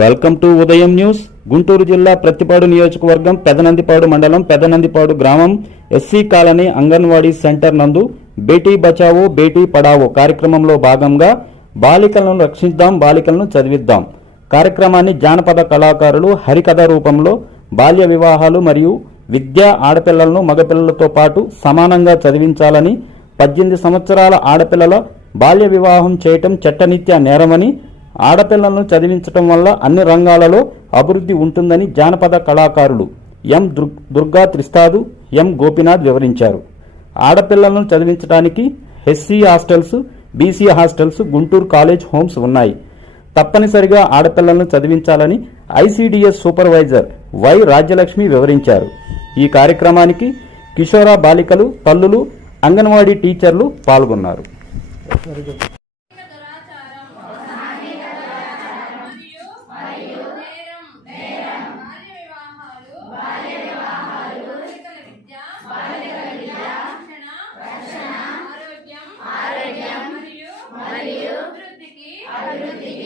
Welcome to ఉదయం news. Guntur జిల్లా ప్రత్తిపాడు నియోజకవర్గం పెదనందిపాడు మండలం పెదనందిపాడు గ్రామం ఎస్సీ కాలనీ అంగన్వాడీ సెంటర్ నందు బేటీ బచావో బేటీ పడావో కార్యక్రమంలో భాగంగా బాలికలను రక్షిద్దాం బాలికలను చదివిద్దాం కార్యక్రమాన్ని జానపద కళాకారులు హరికథ రూపంలో బాల్య వివాహాలు మరియు విద్య ఆడపిల్లలను మగపిల్లలతో పాటు సమానంగా చదివించాలని 18 సంవత్సరాల ఆడపిల్లల బాల్య వివాహం చేయటం చట్టరీత్యా నేరమని ఆడపిల్లలను చదివించటం వల్ల అన్ని రంగాలలో అభివృద్ధి ఉంటుందని జానపద కళాకారులు ఎం దుర్గా త్రిస్తాదు ఎం గోపినాథ్ వివరించారు. ఆడపిల్లలను చదివించడానికి SC hostels BC hostels Guntur college homes ఉన్నాయి. తప్పనిసరిగా ఆడపిల్లలను చదివించాలని ఐసీడీఎస్ సూపర్వైజర్ వై రాజ్యలక్ష్మి వివరించారు. ఈ కార్యక్రమానికి కిషోర బాలికలు తల్లులు అంగన్వాడీ టీచర్లు పాల్గొన్నారు. అభివృద్ధికి